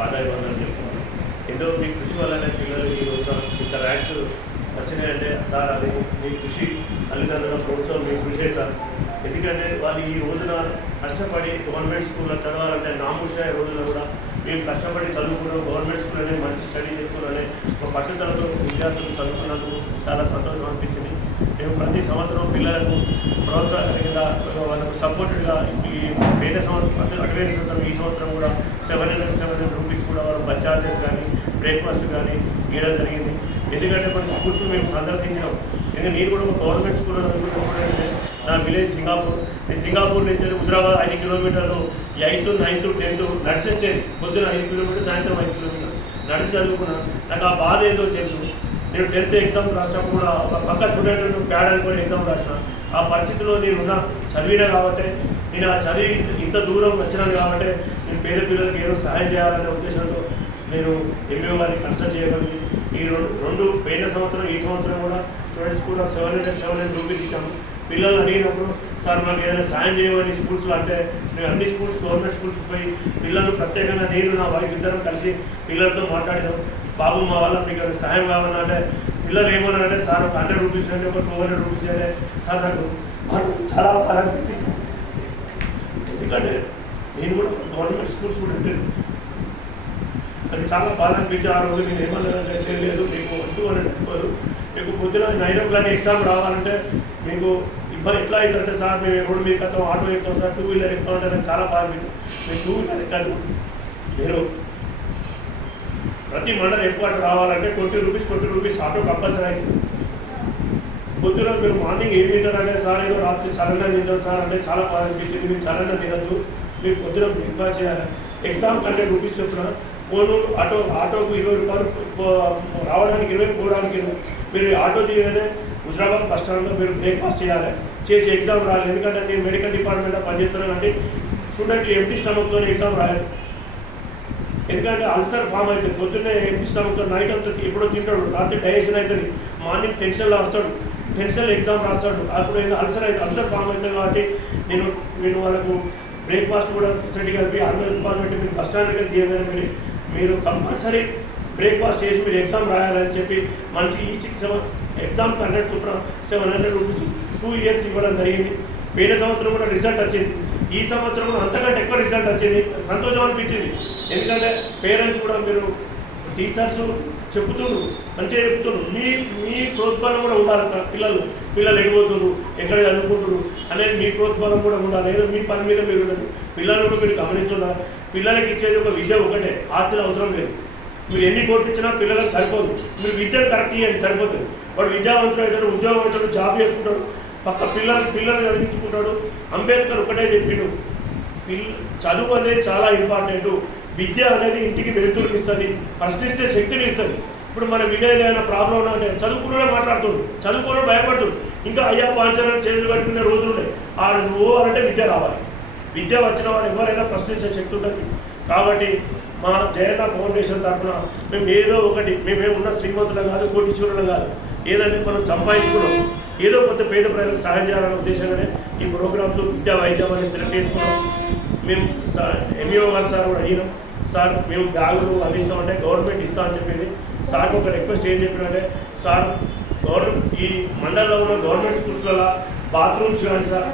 పాదాభివందనం చెప్తున్నాను. ఏదో మీ కృషి వల్లనే పిల్లలు ఈ రోజున ఇంత ర్యాంక్స్ వచ్చినాయంటే సార్ అది మీ కృషి, తల్లిదండ్రుల ప్రోత్సాహం మీ కృషే సార్. ఎందుకంటే వాళ్ళు ఈ రోజున కష్టపడి గవర్నమెంట్ స్కూల్లో చదవాలంటే నామూష రోజుల్లో కూడా మేము కష్టపడి చదువుకున్నాం, గవర్నమెంట్ స్కూల్ అనేది మంచి స్టడీ చేస్తున్నానే ఒక పట్టుదలతో విద్యార్థులు చదువుకున్నందుకు చాలా సంతోషం అనిపించింది. మేము ప్రతి సంవత్సరం పిల్లలకు ప్రోత్సాహంగా వాళ్ళకు సపోర్టెడ్గా ఈ పేద సంవత్సరం అగ్రేణ సంవత్సరం ఈ సంవత్సరం కూడా 700 రూపీస్ కూడా వాళ్ళు బస్ ఛార్జెస్ కానీ బ్రేక్ఫాస్ట్ కానీ ఇవ్వడం జరిగింది. ఎందుకంటే కొన్ని స్కూల్స్ మేము సందర్శించినాం. ఎందుకంటే నేను కూడా ఒక గవర్నమెంట్ స్కూల్లో చదువుకుంటే నా విలేజ్ సింగాపూర్. నేను సింగాపూర్ నుంచి హుజరాబాద్ 5 కిలోమీటర్లు 8th, 9th, 10th నడిచి వచ్చేది. పొద్దున 5 కిలోమీటర్లు, సాయంత్రం 5 కిలోమీటర్లు నడిచి చదువుకున్నాను. నాకు ఆ బాధ ఏదో తెలుసు. నేను 10th ఎగ్జామ్ రాసినప్పుడు కూడా ఒక పక్క స్టూడెంట్ ప్యాడ్ అనుకుని ఎగ్జామ్ రాసిన. ఆ పరిస్థితిలో నేనున్నా చదివినా కాబట్టి నేను ఆ చదివి ఇంత దూరం వచ్చినాను కాబట్టి నేను పేద పిల్లలకి ఏదో సహాయం చేయాలనే ఉద్దేశంతో నేను ఎంఈఓ గారిని కన్సల్ట్ చేయగలిగి ఈ రెండు పోయిన సంవత్సరం ఈ సంవత్సరం కూడా స్టూడెంట్స్ కూడా 700 రూపీస్ ఇచ్చాము. పిల్లలు అడిగినప్పుడు సార్ మాకు ఏదైనా సాయం చేయమని స్కూల్స్లో అంటే మేము అన్ని స్కూల్స్ గవర్నమెంట్ స్కూల్స్కి పోయి పిల్లలు ప్రత్యేకంగా నేను నా వైఫ్ ఇద్దరం కలిసి పిల్లలతో మాట్లాడినాం. బాబు మా వల్ల మీకు సాయం కావాలంటే పిల్లలు ఏమన్నారంటే సార్ ఒక 100 రూపీస్ అంటే ఒక 200 రూపీస్ అంటే సార్ నాకు చాలా బాగా అనిపించింది. ఎందుకంటే నేను కూడా గవర్నమెంట్ స్కూల్ స్టూడెంట్, అది చాలా బాగా అనిపించి ఆ రోజు నేను ఏమన్నానంటే లేదు మీకు 200 రూపాయలు మీకు పొద్దున 9 o'clock ఎగ్జామ్ రావాలంటే మీకు ఇబ్బంది ఎట్లా అవుతుందంటే సార్ మేము ఎప్పుడు మీకు అర్థం ఆటో ఎక్కుతాం సార్, 2 వీలర్ ఎక్కుతాం అంటే నాకు చాలా బాగా అనిపించింది. మీరు 2 వీలర్ ఎక్కదు, మీరు ప్రతి మండలం ఎక్కువ రావాలంటే 20 రూపీస్ ఆటో కంపల్సరీ అయింది. పొద్దున మీరు మార్నింగ్ ఏం తింటారంటే సార్ ఏదో రాత్రి సడన్గా తింటాం సార్ అంటే చాలా బాగా అనిపించింది. మీరు సడన్గా తినద్దు, మీరు పొద్దున బ్రేక్ఫాస్ట్ చేయాలి. ఎగ్జామ్ 100 రూపీస్ చొప్పున పోను ఆటోకు 20 రూపాయలు రావడానికి 20, పోవడానికి 20. మీరు ఆటో చేయగానే హుజరాబాద్ బస్ స్టాండ్లో మీరు బ్రేక్ఫాస్ట్ చేయాలి, చేసి ఎగ్జామ్ రాయాలి. ఎందుకంటే నేను మెడికల్ డిపార్ట్మెంట్లో పనిచేస్తున్నాను అంటే స్టూడెంట్ ఎంటీ స్టమక్తో ఎగ్జామ్ రాయాలి. ఎందుకంటే అల్సర్ ఫామ్ అవుతుంది. పొద్దున్నే ఎంటీ స్టమక్తో నైట్ అంతా ఎప్పుడో తింటాడు, రాత్రి డైజెషన్ అవుతుంది, మార్నింగ్ టెన్షన్లో వస్తాడు, టెన్షన్లో ఎగ్జామ్ రాస్తాడు. అప్పుడు అల్సర్ ఫామ్ అవుతుంది కాబట్టి నేను వాళ్ళకు బ్రేక్ఫాస్ట్ కూడా ఫెసిలిటీ కలిపి 60 రూపాయలు పెట్టి మీరు బస్ స్టాండ్ దగ్గర తీయగానే మీరు కంపల్సరీ బ్రేక్ఫాస్ట్ చేసి మీరు ఎగ్జామ్ రాయాలని చెప్పి మంచి ఈచ్ ఎగ్జామ్ 100 చొప్పున 700 రూపీస్ 2 years ఇవ్వడం జరిగింది. పోయిన సంవత్సరం కూడా రిజల్ట్ వచ్చింది, ఈ సంవత్సరం కూడా అంతకంటే ఎక్కువ రిజల్ట్ వచ్చింది. సంతోషం అనిపించింది. ఎందుకంటే పేరెంట్స్ కూడా మీరు టీచర్స్ చెప్తున్నారు, మంచిగా చెప్తున్నారు, మీ ప్రోత్సాహం కూడా ఉండాలి. పిల్లలు ఎడిపోతున్నారు, ఎక్కడ చదువుకుంటున్నారు అనేది మీ ప్రోత్సాహం కూడా ఉండాలి. ఏదో మీ పని మీద మీరు ఉండదు, పిల్లలు కూడా మీరు గమనిస్తున్నారు. పిల్లలకి ఇచ్చేది ఒక విద్య ఒకటే, ఆస్తులు అవసరం లేదు. మీరు ఎన్ని కోట్లు ఇచ్చినా పిల్లలకు సరిపోదు. మీరు విద్యను కరెక్ట్ చేయండి, సరిపోతుంది. వాడు విద్యావంతుడు అవుతాడు, ఉద్యోగం అవుతాడు, జాబ్ చేసుకుంటాడు, పక్క పిల్లలు చదివించుకుంటాడు. అంబేద్కర్ ఒకటే చెప్పిండు, చదువు అనేది చాలా ఇంపార్టెంట్. విద్య అనేది ఇంటికి వెలుతురుని ఇస్తుంది, ప్రశ్నిస్తే శక్తిని ఇస్తుంది. ఇప్పుడు మన విలేజ్ అయినా ప్రాబ్లం అంటే చదువుకునే మాట్లాడుతుండు, చదువుకునే భయపడుతుంది. ఇంకా అయ్యా పాంచాలని చేతులు కట్టుకునే రోజులు ఉన్నాయి. ఆ అంటే విద్య రావాలి. విద్య వచ్చిన వారు ఎవరైనా ప్రశ్నించే శక్తి ఉంటుంది. కాబట్టి మా జయన్న ఫౌండేషన్ తరఫున మేము ఏదో ఒకటి, మేమేమున్న శ్రీమంతులం కాదు, కోటీశ్వరులం కాదు, ఏదంటే మనం సంపాదించుకున్నాం, ఏదో కొంత పేద ప్రజలకు సహాయం చేయాలనే ఉద్దేశంగానే ఈ ప్రోగ్రామ్స్ విద్యా వైద్యం అనేది సెలెక్ట్ చేసుకున్నాం. మేము ఎంఈఓ గారు సార్ కూడా అడిగినాం, సార్ మేము బ్యాగులు అందిస్తామంటే గవర్నమెంట్ ఇస్తామని చెప్పింది. సార్కి ఒక రిక్వెస్ట్ ఏం చెప్పినంటే సార్ ఈ మండలంలో ఉన్న గవర్నమెంట్ స్కూల్స్లలో బాత్రూమ్స్ కానీ సార్,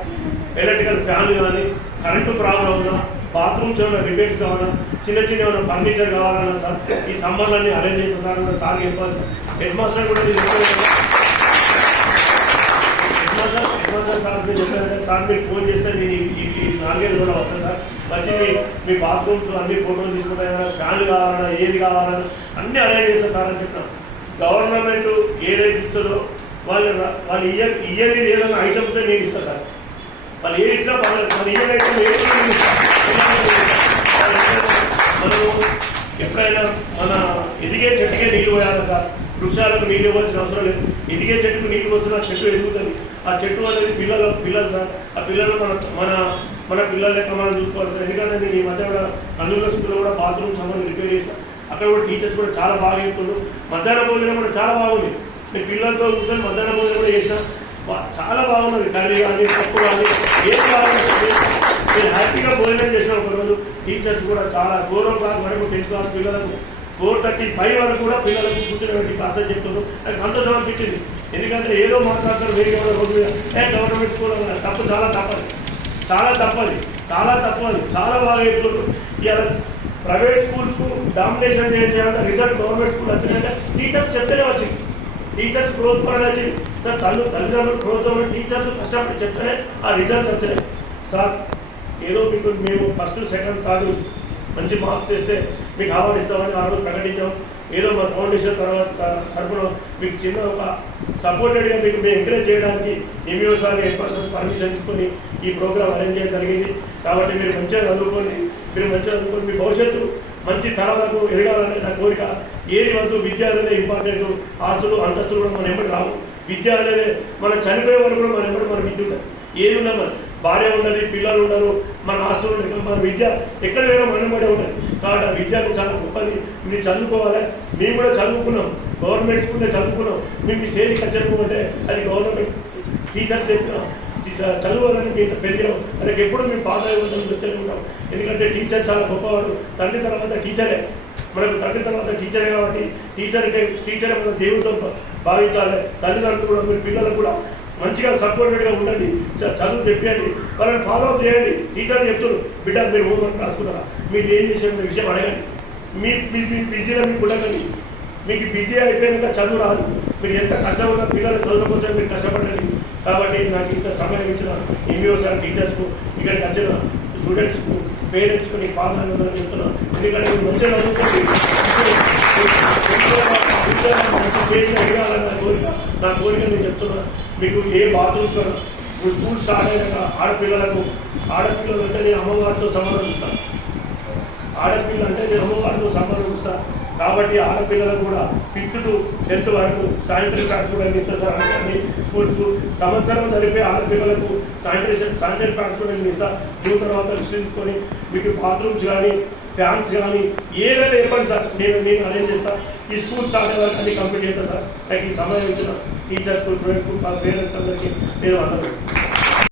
ఎలక్ట్రికల్ ఫ్యాన్లు కానీ, కరెంటు ప్రాబ్లం ఉన్నా, బాత్రూమ్స్ ఏమైనా రిపేర్స్ కావాలన్నా, చిన్న ఏమైనా ఫర్నిచర్ కావాలన్నా సార్ ఈ సమ్మర్లన్నీ అరేంజ్ చేస్తాం సార్ కూడా సార్కి చెప్పాలి. హెడ్ మాస్టర్ కూడా హెడ్ మాస్టర్ సార్ మీరు చెప్పారంటే సార్ మీరు ఫోన్ చేస్తే నేను ఈ 4 ఏళ్ళు కూడా వస్తాను సార్, వచ్చి మీ బాత్రూమ్స్ అన్ని ఫోటోలు తీసుకుంటా, ఫ్యాన్లు కావాలన్నా ఏది కావాలన్నా అన్నీ అరేంజ్ చేస్తారు సార్ అని చెప్తాను. గవర్నమెంట్ ఏదైతే ఇస్తుందో వాళ్ళు ఇయ్యది ఏదైనా ఐటమ్తో నేను ఇస్తాను సార్. వాళ్ళు ఏది ఇచ్చినా వాళ్ళు ఇయ్యని ఐటమ్ ఏది మనము ఎప్పుడైనా మన ఎదిగే చెట్టుకే నీళ్ళు పోయాలి సార్. వృక్షాలకు నీళ్ళు ఇవ్వాల్సిన అవసరం లేదు. ఎదిగే చెట్టుకు నీళ్ళు పోసిన చెట్టు ఎదుగుతుంది. ఆ చెట్టు అనేది పిల్లలు సార్. ఆ పిల్లలు మన పిల్లల లెక్క మనం చూసుకోవాలి. ఎందుకంటే నేను ఈ మధ్య కూడా కందుల స్కూల్లో కూడా బాత్రూమ్ సంబంధించి రిపేర్ చేసిన, అక్కడ కూడా టీచర్స్ కూడా చాలా బాగా చెప్తున్నారు. మధ్యాహ్న భోజనం కూడా చాలా బాగుంది. నేను పిల్లలతో కూర్చొని మధ్యాహ్న భోజనం కూడా చేసిన, చాలా బాగున్నది. కర్రీ కానీ, పప్పు కానీ, ఏం కావాలి నేను హ్యాపీగా భోజనం చేసిన ఒకరోజు. టీచర్స్ కూడా చాలా 4 o'clock వరకు 10th class పిల్లలకు 4:35 వరకు కూడా పిల్లలకు కూర్చోబెట్టి క్లాసెస్ చెప్తున్నారు. నాకు సంతోషం అనిపించింది. ఎందుకంటే ఏదో మాట్లాడతారు వేరే రోడ్డు మీద గవర్నమెంట్ స్కూల్ తప్పు, చాలా తప్పది, చాలా తప్పది, చాలా తప్పది, చాలా బాగా చెప్తున్నారు. ఇలా ప్రైవేట్ స్కూల్స్కు డామినేషన్ చేయాలంటే రిజల్ట్ గవర్నమెంట్ స్కూల్ వచ్చినాక టీచర్స్ చెప్తేనే వచ్చింది. టీచర్స్ గ్రోత్ పరంగా వచ్చింది సార్. తల్లిదండ్రులు ప్రోత్సాహం టీచర్స్ కష్టపడి చెప్తేనే ఆ రిజల్ట్స్ వచ్చినాయి సార్. ఏదో మీకు మేము ఫస్ట్ సెకండ్ థర్డ్ మంచి మార్క్స్ చేస్తే మీకు అవార్డు ఇస్తామని ఆ రోజు ప్రకటించాం. ఏదో మా ఫౌండేషన్ తరఫున మీకు చిన్న ఒక సపోర్టెడ్గా మీకు మేము ఎంకరేజ్ చేయడానికి MEO sir head masters permission తీసుకొని ఈ ప్రోగ్రామ్ అరేంజ్ చేయడం జరిగింది. కాబట్టి మీరు మంచిగా చదువుకొని మీ భవిష్యత్తు మంచి తరాలకు ఎదగాలనే నా కోరిక. ఏది వద్దు, విద్య అనేది ఇంపార్టెంట్. ఆస్తులు అంతస్తులు కూడా మన ఎంబడి రావు. విద్య అనేది మనం చనిపోయే వరకు కూడా మన ఎంబడి మన విద్య ఉంటుంది. ఏది ఉన్నా మన భార్య ఉండదు, పిల్లలు ఉండరు, మన ఆస్తులు మన విద్య ఎక్కడ వేరే మనం పడే ఉంటుంది. కాబట్టి ఆ విద్య చాలా గొప్పది. మీరు చదువుకోవాలి. మేము కూడా చదువుకున్నాం, గవర్నమెంట్ స్కూల్లో చదువుకున్నాం. మేము ఈ స్టేజ్కి వచ్చామంటే అది గవర్నమెంట్ టీచర్స్ చెప్పినాం, చదువులని మేము పెరిగినాం. అలాగే ఎప్పుడు మేము పాత చెప్తూనే ఉంటాం. ఎందుకంటే టీచర్ చాలా గొప్పవాడు. తండ్రి తర్వాత టీచరే మనకు, తండ్రి తర్వాత టీచరే. కాబట్టి టీచరే మన దేవుడితో భావించాలి. తల్లిదండ్రులు కూడా మీరు పిల్లలకు కూడా మంచిగా సపోర్టెడ్గా ఉండండి, చదువు చెప్పండి, వాళ్ళని ఫాలో అప్ చేయండి. టీచర్ చెప్తారు, బిడ్డ మీరు హోంవర్క్ రాసుకున్నారా, మీరు ఏం చేసిన విషయం అడగండి. మీ బిజీగా మీకు ఉండకండి. మీకు బిజీ అయిపోయినాక చదువు రాదు. మీరు ఎంత కష్టం ఉన్నా పిల్లల చదువు కోసం మీరు కష్టపడండి. కాబట్టి నాకు ఇంత సమయం ఇచ్చిన ఎంఈఓ సార్, టీచర్స్కు, ఇక్కడికి వచ్చిన స్టూడెంట్స్కు, పేరెంట్స్కు నీకు పాదాలు చెప్తున్నాను. ఎందుకంటే మీరు మంచిగా చదువుకోండి, మంచి పేరు ఎదగాలన్న నా కోరిక నేను చెప్తున్నా. మీకు ఏ బాత్రూమ్స్ ఇప్పుడు స్కూల్ స్టార్ట్ అయినాక ఆడపిల్లలు అంటే నేను అమ్మవారితో సమానం ఇస్తాను. ఆడపిల్లలు అంటే నేను అమ్మవారితో సమానం ఇస్తాను. కాబట్టి ఆడపిల్లలకు కూడా 5th to 10th వరకు శానిటరీ ప్యాడ్స్ కూడా ఇస్తారు సార్. అన్ని స్కూల్స్కు సంవత్సరం జరిపే ఆడపిల్లలకు శానిటరీ ప్యాడ్స్ కూడా ఇస్తాను. జూన్ తర్వాత తీసుకొని మీకు బాత్రూమ్స్ కానీ ఫ్యాన్స్ కానీ ఏదైనా చెప్పండి సార్, నేను అరేంజ్ చేస్తాను. ఈ స్కూల్ స్టార్ట్ అయ్యే వరకు అన్ని కంప్లీట్ చేస్తాను సార్. నాకు ఈ సమయం ఇచ్చిన టీచర్స్కు, స్టూడెంట్స్కు, పేరెంట్స్ అందరికీ నేను అందరూ